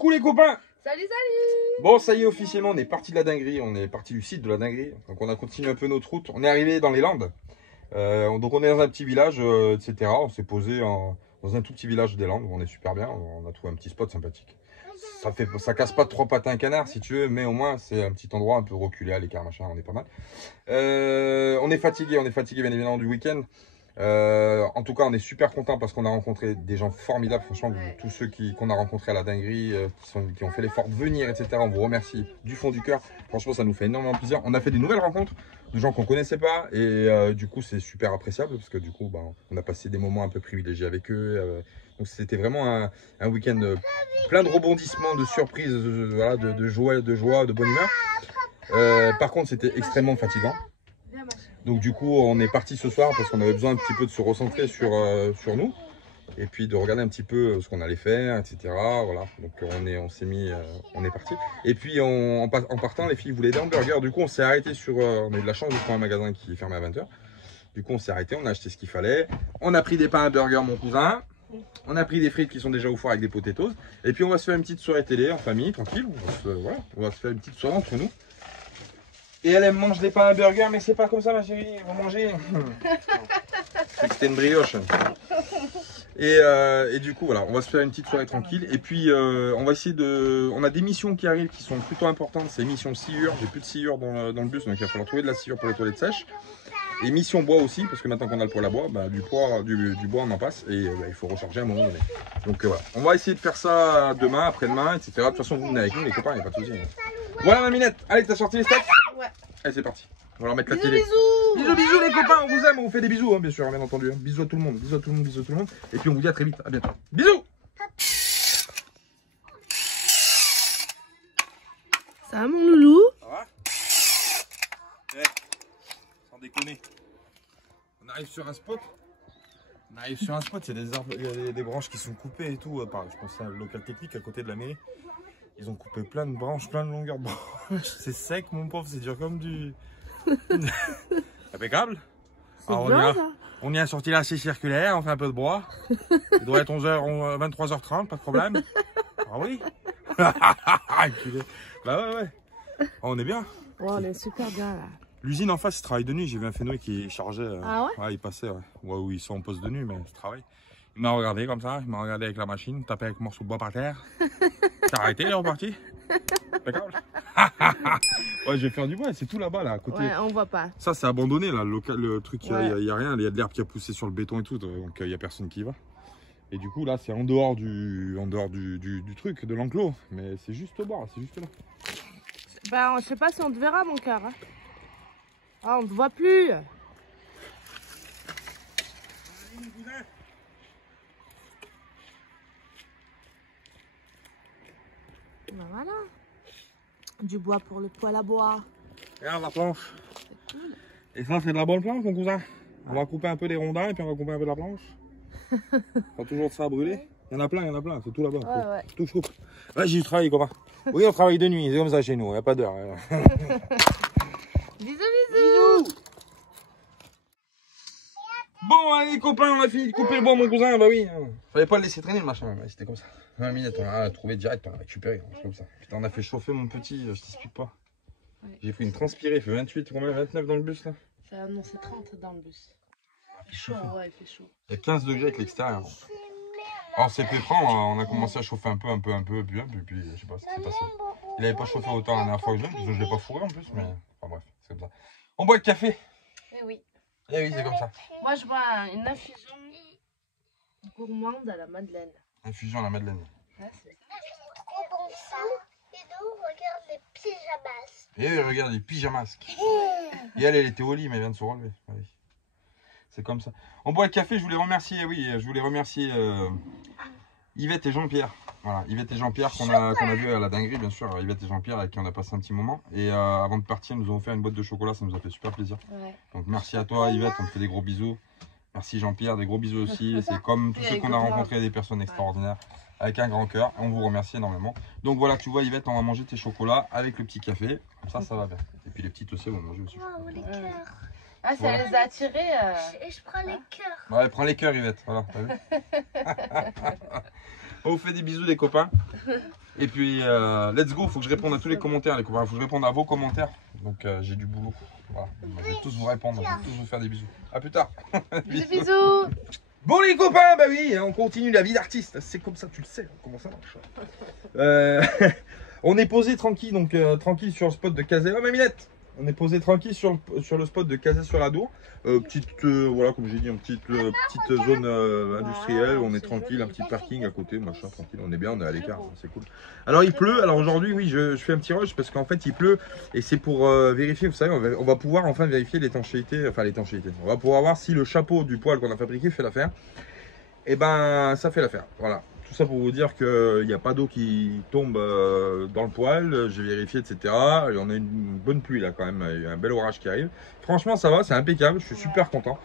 coucou les copains. Salut, salut. Bon, ça y est, officiellement, on est parti de la dinguerie. On est parti du site de la dinguerie. Donc, on a continué un peu notre route. On est arrivé dans les Landes. Donc, on est dans un petit village, etc. On s'est posé dans un tout petit village des Landes. On est super bien. On a trouvé un petit spot sympathique. Ça casse pas trop patin canard, si tu veux. Mais au moins, c'est un petit endroit un peu reculé à l'écart, machin. On est pas mal. On est fatigué. On est fatigué, bien évidemment, du week-end. En tout cas, on est super content parce qu'on a rencontré des gens formidables. Franchement, tous ceux qu'on a rencontrés à la dinguerie, qui ont fait l'effort de venir, etc. On vous remercie du fond du cœur. Franchement, ça nous fait énormément plaisir. On a fait des nouvelles rencontres de gens qu'on connaissait pas et du coup, c'est super appréciable parce que du coup, on a passé des moments un peu privilégiés avec eux. Donc, c'était vraiment un week-end plein de rebondissements, de surprises, voilà, de joie, de bonne humeur. Par contre, c'était extrêmement fatigant. Donc du coup, on est parti ce soir parce qu'on avait besoin un petit peu de se recentrer sur nous et puis de regarder un petit peu ce qu'on allait faire, etc. Voilà. Donc on est parti. Et puis en partant, les filles voulaient des hamburgers. Du coup, on s'est arrêté on a eu de la chance de trouver un magasin qui fermait à 20 h. Du coup, on s'est arrêté, on a acheté ce qu'il fallait. On a pris des pains à burger, mon cousin. On a pris des frites qui sont déjà au four avec des potatoes. Et puis on va se faire une petite soirée télé en famille, tranquille. On va se faire une petite soirée entre nous. Et elle mange des pains à burger, mais c'est pas comme ça, ma chérie. On va manger. C'est que c'était une brioche. Et du coup, voilà, on va se faire une petite soirée tranquille. Et puis, on va essayer de. On a des missions qui arrivent qui sont plutôt importantes. C'est mission sciure. J'ai plus de sciure dans le bus, donc il va falloir trouver de la sciure pour les toilettes sèches. Et mission bois aussi, parce que maintenant qu'on a le poêle à bois, du bois on en passe et il faut recharger à un moment donné. Donc voilà, on va essayer de faire ça demain, après-demain, etc. De toute façon, vous venez avec nous, les copains, il n'y a pas de souci. Voilà, ma minette. Allez, t'as sorti les steaks? Ouais. Allez, c'est parti. On va leur mettre la Bisous, télé. bisous. Bisous, les copains, on vous aime, on vous fait des bisous, hein, bien sûr, bien entendu. Hein. Bisous à tout le monde, bisous à tout le monde, bisous à tout le monde. Et puis on vous dit à très vite, à bientôt. Bisous. Ça va, mon loulou? Ça va? Sans déconner. On arrive sur un spot. Il y a des arbres, il y a des branches qui sont coupées et tout. Je pense à un local technique à côté de la mairie. Ils ont coupé plein de branches, plein de longueurs de branches. C'est sec, mon pauvre, c'est dur comme du. Impeccable. Alors, on y a sorti la scie circulaire, on fait un peu de bois. Il doit être 23h30, pas de problème. Ah oui. Bah ouais. On est bien. Ouais, on est super bien là. L'usine en face, il travaille de nuit. J'ai vu un Fénoï qui chargeait. Ah ouais? Ouais, il passait. Ouais, oui, ils sont en poste de nuit, mais il travaille. Il m'a regardé comme ça, il m'a regardé avec la machine, tapé avec un morceau de bois par terre. T'as arrêté, il est reparti. Impeccable. Ouais, je vais faire du bois, c'est tout là-bas, là, à côté. Ouais, on voit pas. Ça, c'est abandonné, là, le truc, il Ouais. n'y a rien. Il y a de l'herbe qui a poussé sur le béton et tout, donc il n'y a personne qui y va. Et du coup, là, c'est en dehors du truc, de l'enclos. Mais c'est juste au bord, c'est juste là. Bah, je sais pas si on te verra, mon cœur. Hein. Ah, on te voit plus. Ben voilà. Du bois pour le poêle à bois. Regarde la planche. C'est cool. Et ça, c'est de la bonne planche, mon cousin. On va couper un peu les rondins et puis on va couper un peu de la planche. On va toujours de ça à brûler. Il y en a plein, c'est tout là-bas. Ouais. Tout je coupe. Là, j'y travaille, copain. Oui, on travaille de nuit, c'est comme ça chez nous, il n'y a pas d'heure. Bisous. Bon, allez, copains, on a fini de couper le bois, mon cousin. Bah oui, fallait pas le laisser traîner le machin. C'était comme ça. 20 minutes, on l'a trouvé direct, on l'a récupéré. C'est comme ça. Putain, on a fait chauffer mon petit, je t'explique pas. Ouais. J'ai pris une transpirée, il fait 28, combien, 29 dans le bus là. Non, c'est 30 dans le bus. Il fait chaud, ouais, il fait chaud. Il y a 15 degrés avec l'extérieur. Alors c'est pétrant, on a commencé à chauffer un peu, puis je sais pas ce qui s'est passé. Il avait pas chauffé autant la dernière fois que je l'ai, parce que je l'ai pas fourré en plus, mais enfin bref, c'est comme ça. On boit le café. Eh oui. Eh oui, c'est comme ça. Moi, je bois une infusion gourmande à la madeleine. Infusion à la madeleine. Ouais, c'est trop bon ça. Et nous, regarde les pyjamas. Et regarde les pyjamas. Et elle était au lit, mais elle vient de se relever. Ah oui. C'est comme ça. On boit le café, je voulais remercier, Yvette et Jean-Pierre. Voilà, Yvette et Jean-Pierre qu'on a vu à la dinguerie, bien sûr. Yvette et Jean-Pierre avec qui on a passé un petit moment. Et avant de partir, ils nous ont offert une boîte de chocolat, ça nous a fait super plaisir. Ouais. Donc merci à toi Yvette, on te fait des gros bisous. Merci Jean-Pierre, des gros bisous aussi. C'est comme tous ceux qu'on a rencontrés, des personnes extraordinaires, avec un grand cœur. On vous remercie énormément. Donc voilà, tu vois Yvette, on va manger tes chocolats avec le petit café. Comme ça va bien. Et puis les petites aussi, on va manger aussi. Oh, les cœurs. Ah, ça Voilà. les a attirés. Et je prends les cœurs. Ouais, prends les cœurs Yvette, voilà. On vous fait des bisous les copains. Et puis let's go, faut que je réponde à tous les commentaires les copains, faut que je réponde à vos commentaires. Donc j'ai du boulot. Voilà. Je vais tous vous répondre, je vais tous vous faire des bisous. A plus tard. Bisous, bisous. Bon les copains, bah oui, on continue la vie d'artiste. C'est comme ça, tu le sais, comment ça marche. On est posé tranquille, donc tranquille sur le spot de Cazé. Oh Maminette, on est posé tranquille sur le spot de Cazé sur l'Adour. Voilà, comme j'ai dit, une petite zone industrielle où on est tranquille, un petit parking à côté, machin, tranquille. On est bien, on est à l'écart, c'est cool. Alors il pleut, alors aujourd'hui, oui, je fais un petit rush parce qu'en fait il pleut et c'est pour vérifier, vous savez, on va pouvoir enfin vérifier l'étanchéité, enfin l'étanchéité. On va pouvoir voir si le chapeau du poêle qu'on a fabriqué fait l'affaire. Et ben, ça fait l'affaire, voilà. Tout ça pour vous dire qu'il n'y a pas d'eau qui tombe dans le poêle, j'ai vérifié, etc. Et on a une bonne pluie là quand même, il y a un bel orage qui arrive. Franchement ça va, c'est impeccable, je suis super content.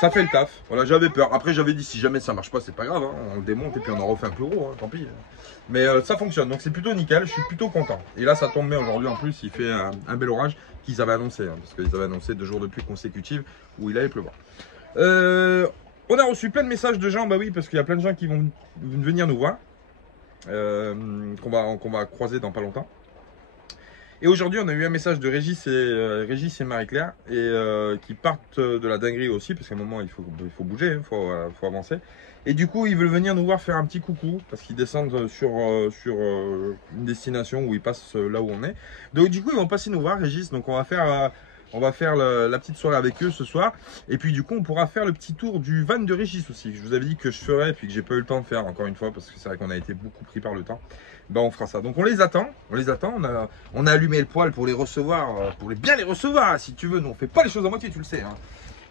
Ça fait le taf, voilà, j'avais peur. Après j'avais dit si jamais ça marche pas, c'est pas grave, hein. On le démonte et puis on en refait un peu gros, hein, tant pis. Mais ça fonctionne, donc c'est plutôt nickel, je suis plutôt content. Et là ça tombe bien aujourd'hui en plus, il fait un bel orage qu'ils avaient annoncé, hein, parce qu'ils avaient annoncé 2 jours de pluie consécutives où il allait pleuvoir. On a reçu plein de messages de gens, bah oui, parce qu'il y a plein de gens qui vont venir nous voir, qu'on va croiser dans pas longtemps. Et aujourd'hui, on a eu un message de Régis et Marie-Claire, qui partent de la dinguerie aussi, parce qu'à un moment, il faut bouger, il faut avancer. Et du coup, ils veulent venir nous voir faire un petit coucou, parce qu'ils descendent sur une destination où ils passent là où on est. Donc du coup, ils vont passer nous voir, Régis, donc on va faire la petite soirée avec eux ce soir. Et puis du coup, on pourra faire le petit tour du van de Régis aussi. Je vous avais dit que je ferais et puis que j'ai pas eu le temps de faire encore une fois parce que c'est vrai qu'on a été beaucoup pris par le temps. Ben, on fera ça. Donc on les attend. On a allumé le poêle pour les recevoir, pour bien les recevoir si tu veux. Nous on fait pas les choses à moitié, tu le sais. Hein.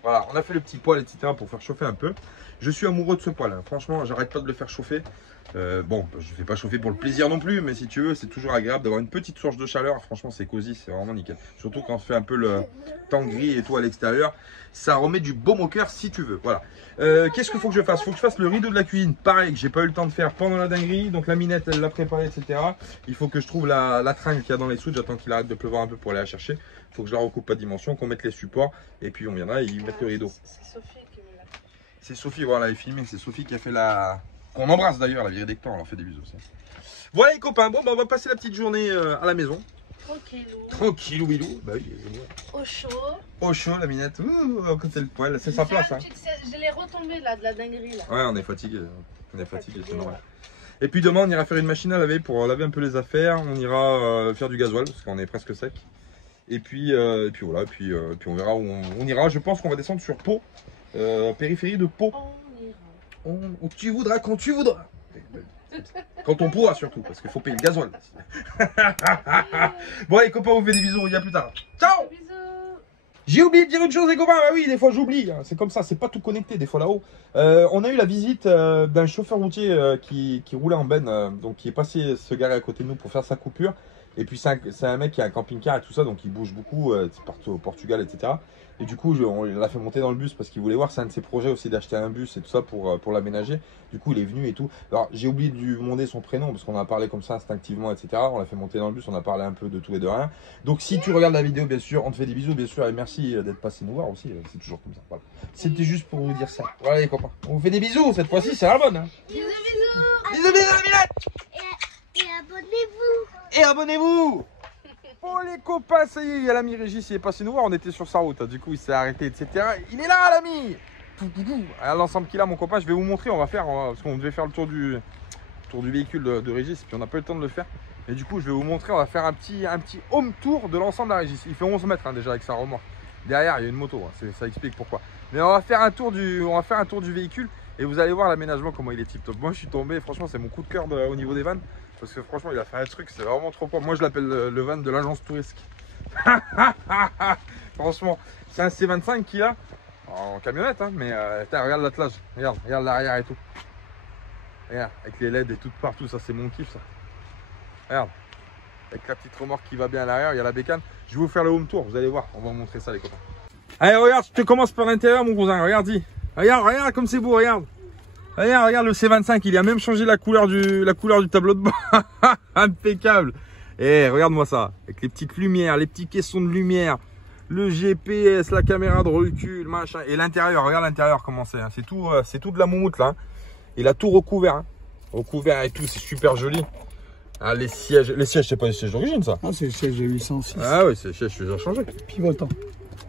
Voilà, on a fait le petit poêle, etc. pour faire chauffer un peu. Je suis amoureux de ce poêle. Hein. Franchement, j'arrête pas de le faire chauffer. Bon, je ne fais pas chauffer pour le plaisir non plus, mais si tu veux, c'est toujours agréable d'avoir une petite source de chaleur. Franchement, c'est cosy, c'est vraiment nickel. Surtout quand on fait un peu le temps gris et tout à l'extérieur, ça remet du baume au cœur si tu veux. Voilà. Qu'est-ce qu'il faut que je fasse? Il faut que je fasse le rideau de la cuisine. Pareil, que j'ai pas eu le temps de faire pendant la dinguerie. Donc la minette, elle l'a préparé, etc. Il faut que je trouve la tringle qu'il y a dans les soudes. J'attends qu'il arrête de pleuvoir un peu pour aller la chercher. Il faut que je la recoupe à dimension, qu'on mette les supports et puis on viendra et ils mettent le rideau. C'est Sophie qui me l'a fait. C'est Sophie, voilà, elle est filmée. C'est Sophie qui a fait la... Qu'on embrasse d'ailleurs, la virée d'Hector, on leur fait des bisous aussi. Voilà les copains, bon bah on va passer la petite journée à la maison. Tranquillou. Tranquillou, bilou. Bah oui, Au chaud. au chaud la minette, à côté le poêle, c'est sa place. Hein. Je l'ai retombé là, de la dinguerie là. Ouais, on est fatigué, c'est normal. Et puis demain on ira faire une machine à laver pour laver un peu les affaires, on ira faire du gasoil parce qu'on est presque sec. Et puis voilà, puis on verra où on ira. Je pense qu'on va descendre sur Pau, périphérie de Pau. Où tu voudras, quand tu voudras. Quand on pourra surtout, parce qu'il faut payer le gasoil. Bon allez copains, on vous fait des bisous, il y a plus tard. Ciao. Bisous. J'ai oublié de dire une chose les copains, bah oui, des fois j'oublie, hein. C'est comme ça, c'est pas tout connecté des fois là-haut. On a eu la visite d'un chauffeur routier qui roulait en benne, donc qui est passé se garer à côté de nous pour faire sa coupure. Et puis c'est un mec qui a un camping-car et tout ça, donc il bouge beaucoup, partout au Portugal, etc. Et du coup, on l'a fait monter dans le bus parce qu'il voulait voir, c'est un de ses projets aussi d'acheter un bus et tout ça pour l'aménager. Du coup, il est venu et tout. Alors, j'ai oublié de lui demander son prénom parce qu'on a parlé comme ça instinctivement, etc. On l'a fait monter dans le bus, on a parlé un peu de tout et de rien. Donc, si tu regardes la vidéo, bien sûr, on te fait des bisous, bien sûr, et merci d'être passé nous voir aussi. C'est toujours comme ça. Voilà. C'était juste pour vous dire ça. Voilà les copains, on vous fait des bisous. Cette fois-ci, c'est la bonne. Hein. Bisous, bisous. Bisous, bisous, la minette. Et abonnez-vous. Et abonnez-vous. Bon les copains, ça y est, il y a l'ami Régis, il est passé nous voir, on était sur sa route, du coup il s'est arrêté, etc. Il est là l'ami. L'ensemble qu'il a mon copain, je vais vous montrer, on va faire, parce qu'on devait faire le tour du véhicule de Régis, puis on n'a pas eu le temps de le faire. Et du coup je vais vous montrer, on va faire un petit home tour de l'ensemble de Régis. Il fait 11 mètres hein, déjà avec sa remorque. Derrière il y a une moto, hein, ça explique pourquoi. Mais on va faire un tour du véhicule et vous allez voir l'aménagement, comment il est tip top. Moi je suis tombé, franchement c'est mon coup de cœur au niveau des vannes. Parce que franchement, il a fait un truc, c'est vraiment trop propre. Moi, je l'appelle le van de l'agence touristique. Franchement, c'est un C25 qu'il a en camionnette, hein, mais regarde l'attelage, regarde l'arrière et tout. Regarde, avec les LED et tout partout, ça c'est mon kiff ça. Regarde, avec la petite remorque qui va bien à l'arrière, il y a la bécane. Je vais vous faire le home tour, vous allez voir, on va vous montrer ça les copains. Allez, regarde, je te commence par l'intérieur mon cousin, regarde-y. Regarde comme c'est beau, regarde. Regarde le C25, il a même changé la couleur du tableau de bord. Impeccable. Et regarde-moi ça, avec les petites lumières, les petits caissons de lumière, le GPS, la caméra de recul, machin. Et l'intérieur, regarde l'intérieur comment c'est. Hein. C'est tout de la moumoute là. Il a tout recouvert. Hein. recouvert et tout, c'est super joli. Ah, les sièges, c'est pas les sièges d'origine ça. Ah, c'est le siège de 806. Ah oui, c'est le siège que j'ai changé. Pivotant.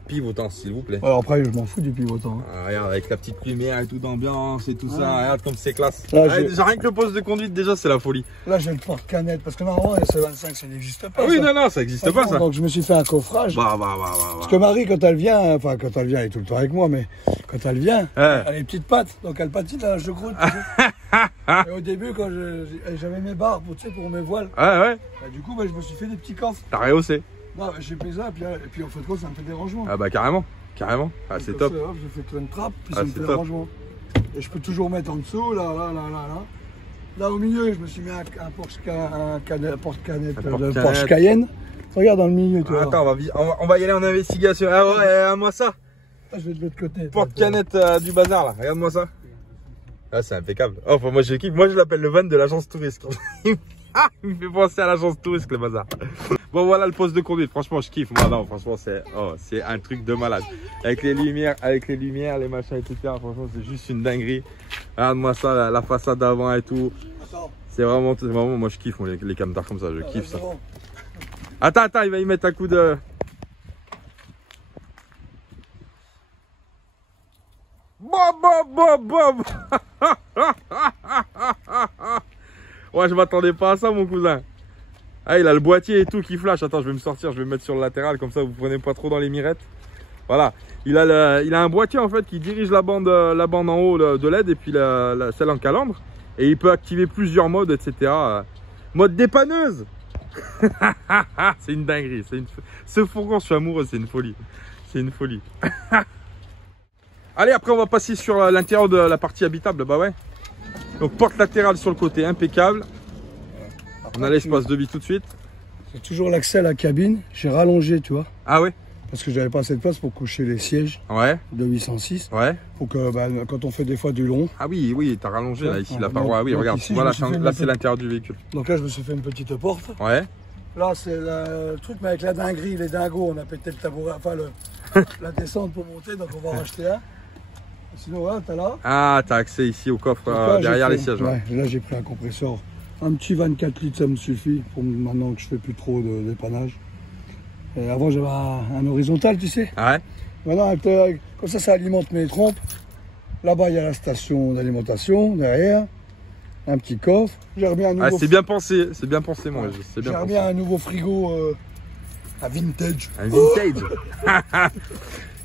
Pivotant, s'il vous plaît. Alors après, je m'en fous du pivotant. Hein. Ah, regarde, avec la petite lumière et tout d'ambiance et tout ça, regarde comme c'est classe. Là, Ah, déjà, rien que le poste de conduite, déjà, c'est la folie. Là, j'ai le porte-canette, parce que normalement, les C25, ça n'existe pas. Ah oui, ça. non, ça n'existe pas ça. Donc, je me suis fait un coffrage. Parce que Marie, quand elle vient, elle est tout le temps avec moi, mais quand elle vient, elle a les petites pattes, donc elle patine à la choucroute. Et au début, quand j'avais mes barres pour mes voiles, ouais. Bah, du coup, je me suis fait des petits coffres. T'as rehaussé. Non, j'ai fait ça, et puis en fait, quoi, ça me fait des rangements. Ah bah carrément. Ah, c'est top. J'ai fait une trappe, puis ça me fait des rangements. Et je peux toujours mettre en dessous, là. Là, au milieu, je me suis mis un porte-canette de Porsche Cayenne. Regarde dans le milieu, tu vois. Attends, on va y aller en investigation. Ah ouais, regarde-moi ça. Ah, je vais de l'autre côté. Porte-canette du bazar, là. Regarde-moi ça. Ah, c'est impeccable. Oh, enfin, moi, je kiffe. Moi, je l'appelle le van de l'agence touriste. Il me fait penser à l'agence touriste, le bazar. Bon, voilà le poste de conduite. Franchement, je kiffe. Moi, non, franchement, c'est un truc de malade. Avec les lumières, les machins, etc. Franchement, c'est juste une dinguerie. Regarde-moi ça, la façade d'avant et tout. C'est vraiment, moi, je kiffe les camtars comme ça. Je kiffe ça. Attends, il va y mettre un coup de... Bob. Ouais, je m'attendais pas à ça, mon cousin. Ah, il a le boîtier et tout qui flash. Attends, je vais me sortir, je vais me mettre sur le latéral, comme ça vous prenez pas trop dans les mirettes. Voilà, il a un boîtier en fait qui dirige la bande en haut de LED et puis celle en calandre. Et il peut activer plusieurs modes, etc. Mode dépanneuse. C'est une dinguerie. Ce fourgon, je suis amoureux, c'est une folie. C'est une folie. Allez, après on va passer sur l'intérieur de la partie habitable. Bah ouais. Donc porte latérale sur le côté, impeccable. On a l'espace de vie tout de suite. C'est toujours l'accès à la cabine. J'ai rallongé, tu vois. Ah ouais. Parce que j'avais pas assez de place pour coucher les sièges de 806. Ouais. Pour que quand on fait des fois du long. Ah oui, t'as rallongé là, ici, la paroi. Oui, regarde, ici, voilà, là c'est l'intérieur du véhicule. Donc là, je me suis fait une petite porte. Ouais. Là, c'est le truc, mais avec la dinguerie, les dingos, on a pété le tabouret, enfin la descente pour monter, donc on va en racheter un. Sinon, voilà, t'as là. Ah, t'as accès ici au coffre là, derrière les sièges. Ouais, là, j'ai pris un compresseur. Un petit 24 litres, ça me suffit pour maintenant que je fais plus trop de dépannage. Et avant, j'avais un horizontal, tu sais. Ouais. Maintenant, comme ça alimente mes trompes. Là-bas, il y a la station d'alimentation derrière. Un petit coffre. J'ai remis un nouveau. Ah, c'est bien pensé, moi. J'ai remis un nouveau frigo à vintage. Un vintage.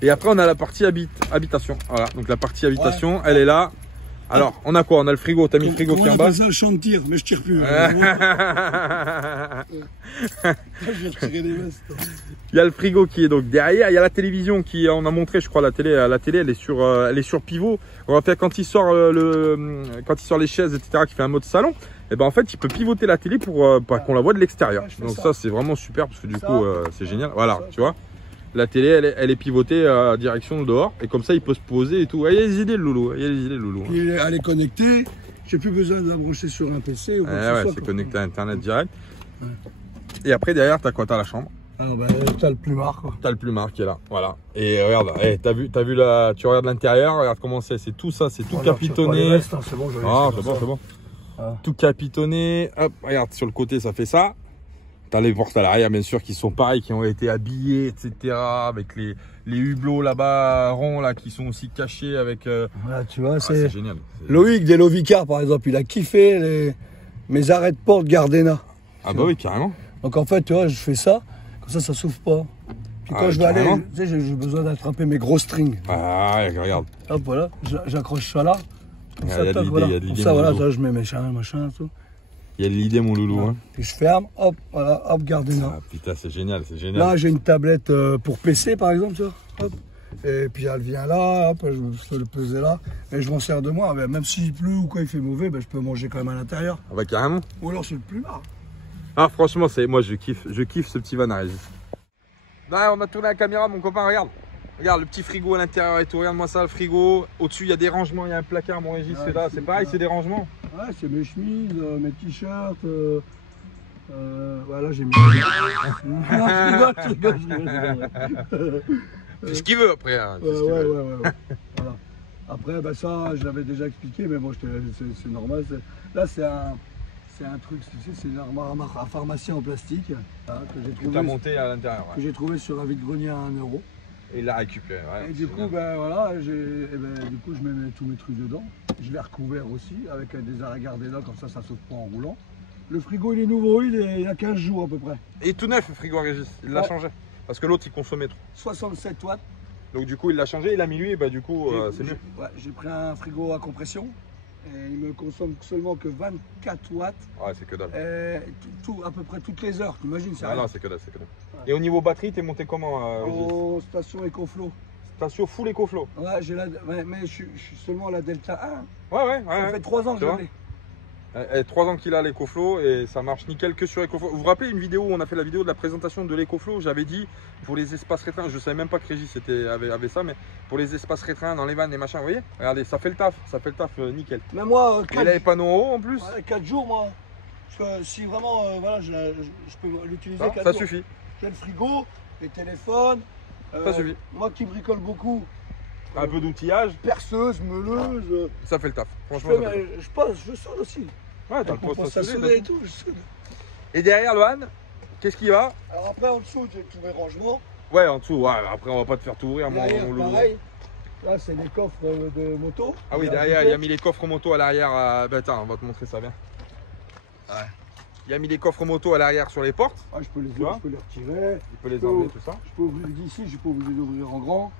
Et après, on a la partie habitation. Voilà, donc la partie habitation, elle est là. Alors, on a quoi? On a le frigo. T'as mis le frigo qui est en bas. Ça, le champ de tir, mais je tire plus. Je vais retirer les vestes. Il y a le frigo qui est donc derrière. Il y a la télévision qui, on a montré, je crois, la télé, elle est sur pivot. On va faire quand il sort les chaises, etc., qui fait un mode salon. Et ben en fait, il peut pivoter la télé pour qu'on la voie de l'extérieur. Donc ça, c'est vraiment super parce que du coup, c'est génial. Voilà, tu vois. La télé, elle est pivotée direction le dehors. Et comme ça, il peut se poser et tout. Il y a les idées, le loulou. Puis elle est connectée. J'ai plus besoin de la brancher sur un PC. Ou quoi que ce soit, c'est connecté à Internet direct. Ouais. Et après, derrière, t'as quoi? T'as la chambre. Alors, t'as le plumard, quoi. T'as le plumard qui est là. Voilà. Et regarde, t'as vu tu regardes l'intérieur. Regarde comment c'est. C'est tout ça. C'est tout capitonné. C'est bon, c'est bon. Ah. Tout capitonné. Hop, regarde, sur le côté, ça fait ça. T'as les portes à l'arrière, bien sûr, qui sont pareils, qui ont été habillés, etc. Avec les hublots là-bas, ronds, là, qui sont aussi cachés avec... Voilà, tu vois, c'est génial. Loïc des Lovicar, par exemple, il a kiffé mes arrêts de porte Gardena. Ah bah oui, carrément. Donc en fait, tu vois, je fais ça, comme ça s'ouvre pas. Puis quand je vais aller, tu sais, j'ai besoin d'attraper mes gros strings. Ah, regarde. Hop, voilà, j'accroche ça là. Comme ça, il y a de l'idée, comme ça, voilà, ça, je mets mes machin, tout. Il y a de l'idée, mon loulou. Voilà. Hein. Puis je ferme, hop, voilà, hop, Gardena. Ah, putain, c'est génial. Là, j'ai une tablette pour PC, par exemple, tu vois. Hop. Et puis elle vient là, hop, je peux le peser là. Et je m'en sers de moi. Même s'il pleut ou quoi, il fait mauvais, je peux manger quand même à l'intérieur. Ah bah carrément. Ou alors c'est le plumard. Ah, franchement, moi, je kiffe ce petit van à Régis. Là, on a tourné la caméra, mon copain, regarde. Regarde le petit frigo à l'intérieur et tout, regarde-moi ça, le frigo. Au-dessus, il y a des rangements, il y a un placard, mon Régis, c'est là. C'est pareil, c'est des rangements. Ouais, c'est mes chemises, mes t-shirts. Voilà, j'ai mis. Je rigole. C'est ce qu'il veut après. Hein, ouais. Voilà. Après, bah, ça, je l'avais déjà expliqué, mais bon, c'est normal. Là, c'est un truc, c'est une armoire à pharmacie en plastique hein, que j'ai monté à l'intérieur. Ouais. Que j'ai trouvé sur un vide-grenier à 1 €. Et il l'a récupéré. Ouais, et du coup, ben, voilà, du coup, je mets tous mes trucs dedans. Je l'ai recouvert aussi avec des arrêts gardés là, comme ça ne saute pas en roulant. Le frigo, il est nouveau, il a 15 jours à peu près. Et tout neuf, le frigo à Régis, il l'a changé. Parce que l'autre, il consommait trop. 67 watts. Donc du coup, il l'a changé, il a mis lui, et bah du coup, c'est mieux. Ouais, j'ai pris un frigo à compression. Et il me consomme seulement que 24 watts. Ouais, c'est que dalle. À peu près toutes les heures, t'imagines ça? Ah non, c'est que dalle, c'est que dalle. Ouais. Et au niveau batterie, t'es monté comment en station EcoFlow. Station full EcoFlow. Ouais, mais je suis seulement à la Delta 1. Ouais. Ça fait 3 ans que je l'ai. 3 ans qu'il a l'EcoFlow et ça marche nickel que sur EcoFlow. Vous vous rappelez une vidéo où on a fait la vidéo de la présentation de l'EcoFlow? J'avais dit pour les espaces restreints, je savais même pas que Régis avait ça, mais pour les espaces restreints dans les vannes et machin, vous voyez, regardez, ça fait le taf nickel. Mais moi, il a les panneaux en haut en plus. 4 jours, moi. Si vraiment, voilà, je peux l'utiliser 4 jours. Ça suffit. J'ai le frigo, les téléphones. Ça suffit. Moi qui bricole beaucoup. Un peu d'outillage. Perceuse, meuleuse. Ça fait le taf. Franchement, je soude aussi. Ouais, t'as le poste à souder et tout, je soude. Et derrière le van, qu'est-ce qu'il y a? Alors après, en dessous, j'ai tous mes rangements. Ouais, en dessous, ouais, après on va pas te faire tout ouvrir, mon loulou. Pareil. Là, c'est les coffres de moto. Ah oui, derrière, il a mis les coffres moto à l'arrière. Bah attends, on va te montrer ça bien. Ouais. Il a mis les coffres moto à l'arrière sur les portes. Ah, je peux les retirer. Il peut les enlever, tout ça. Je peux ouvrir d'ici, je peux ouvrir d'ouvrir en grand.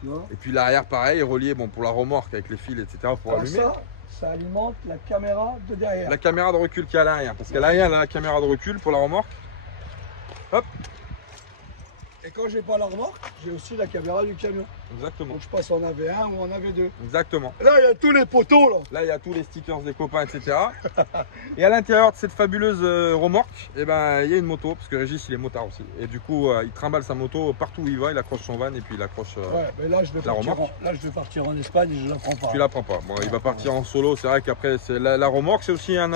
Tu vois. Et puis l'arrière, pareil, relié pour la remorque avec les fils, etc. pour allumer. Ça alimente la caméra de derrière. La caméra de recul qui est à l'arrière. Parce qu'à l'arrière, il y a la caméra de recul pour la remorque. Hop. Et quand j'ai pas la remorque, j'ai aussi la caméra du camion. Exactement. Donc je passe en AV1 ou en AV2. Exactement. Et là, il y a tous les poteaux là. Là, il y a tous les stickers des copains, etc. Et à l'intérieur de cette fabuleuse remorque, eh ben, il y a une moto, parce que Régis, il est motard aussi. Et du coup, il trimballe sa moto partout où il va, il accroche son van et puis il accroche ouais, mais là, je vais partir en Espagne et je la prends pas. Tu la prends pas. Bon, il va partir en solo. C'est vrai qu'après, la remorque, c'est aussi un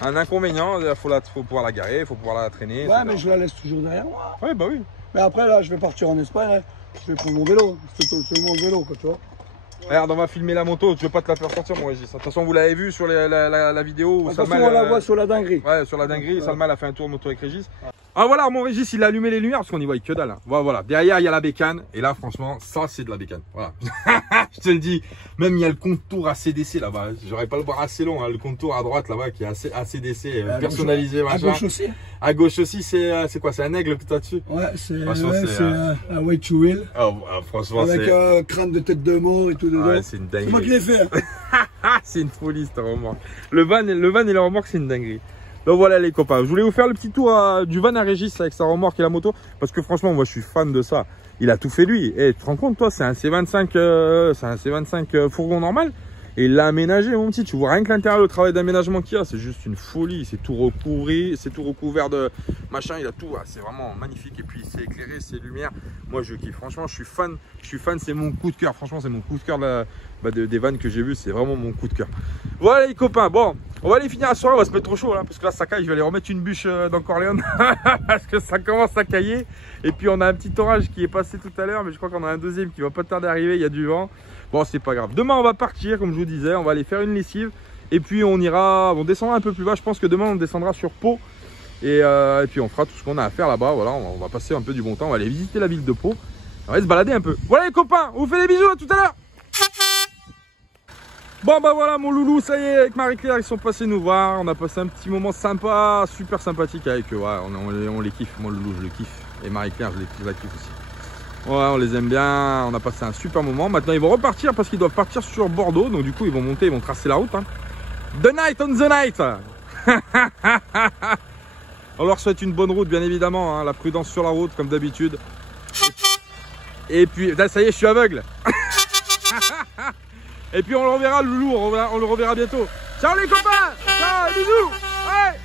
inconvénient. Il faut pouvoir la garer, il faut pouvoir la traîner. Ouais, mais je la laisse toujours derrière moi. Ouais, bah oui. Mais après, là, je vais partir en Espagne. Là. Je vais prendre mon vélo. C'est seulement le vélo, quoi, tu vois. Regarde, on va filmer la moto. Tu veux pas te la faire sortir, mon Régis. De toute façon, vous l'avez vu sur la vidéo. De toute façon, on la voit sur la dinguerie. Ouais, sur la dinguerie. Salma a fait un tour de moto avec Régis. Ah voilà, mon Régis, il a allumé les lumières parce qu'on y voit que dalle. Hein. Voilà, derrière, il y a la bécane. Et là, franchement, ça, c'est de la bécane. Voilà. Je te le dis. Même, il y a le contour ACDC là-bas. J'aurais pas le bras assez long. Hein. Le contour à droite là-bas qui est assez ACDC, personnalisé. À gauche aussi. À gauche aussi, c'est quoi? C'est un aigle que tu as dessus? Ouais, c'est un way to wheel. Oh, franchement, avec crâne de tête de mort et tout dedans. Ouais, c'est une dinguerie. C'est moi qui l'ai fait. C'est une folie, cette remorque. Le van et la remorque, c'est une dinguerie. Donc voilà les copains, je voulais vous faire le petit tour du van à Régis avec sa remorque et la moto. Parce que franchement, moi je suis fan de ça. Il a tout fait lui. Et tu te rends compte, toi, c'est un C25 fourgon normal. Et il l'a aménagé, mon petit. Tu vois rien que l'intérieur, le travail d'aménagement qu'il y a, c'est juste une folie. C'est tout recouvert de machin. Il a tout. C'est vraiment magnifique. Et puis c'est éclairé, c'est lumière. Moi je kiffe. Franchement, je suis fan. C'est mon coup de cœur. Franchement, c'est mon coup de cœur des vannes que j'ai vu. C'est vraiment mon coup de cœur. Voilà les copains. Bon, on va aller finir la soirée. On va se mettre trop chaud là. Parce que là, ça caille. Je vais aller remettre une bûche dans Corleone. Parce que ça commence à cailler. Et puis on a un petit orage qui est passé tout à l'heure. Mais je crois qu'on a un deuxième qui va pas tarder à arriver. Il y a du vent. Bon, c'est pas grave. Demain, on va partir, comme je vous disais. On va aller faire une lessive. Et puis, on descendra un peu plus bas. Je pense que demain, on descendra sur Pau. Et puis, on fera tout ce qu'on a à faire là-bas. Voilà, on va passer un peu du bon temps. On va aller visiter la ville de Pau. On va se balader un peu. Voilà, les copains. On vous fait des bisous. À tout à l'heure. Bon, bah voilà, mon loulou. Ça y est, avec Marie-Claire, ils sont passés nous voir. On a passé un petit moment sympa, super sympathique avec eux. Ouais, on les kiffe. Moi, le loulou, je le kiffe. Et Marie-Claire, je la kiffe aussi. Ouais, on les aime bien, on a passé un super moment. Maintenant, ils vont repartir parce qu'ils doivent partir sur Bordeaux. Donc, du coup, ils vont monter, ils vont tracer la route. Hein. The night on the night. On leur souhaite une bonne route, bien évidemment. Hein. La prudence sur la route, comme d'habitude. Et puis, là, ça y est, je suis aveugle. Et puis, on le reverra, le loulou. On le reverra bientôt. Ciao, les copains. Ciao, bisous. Ouais.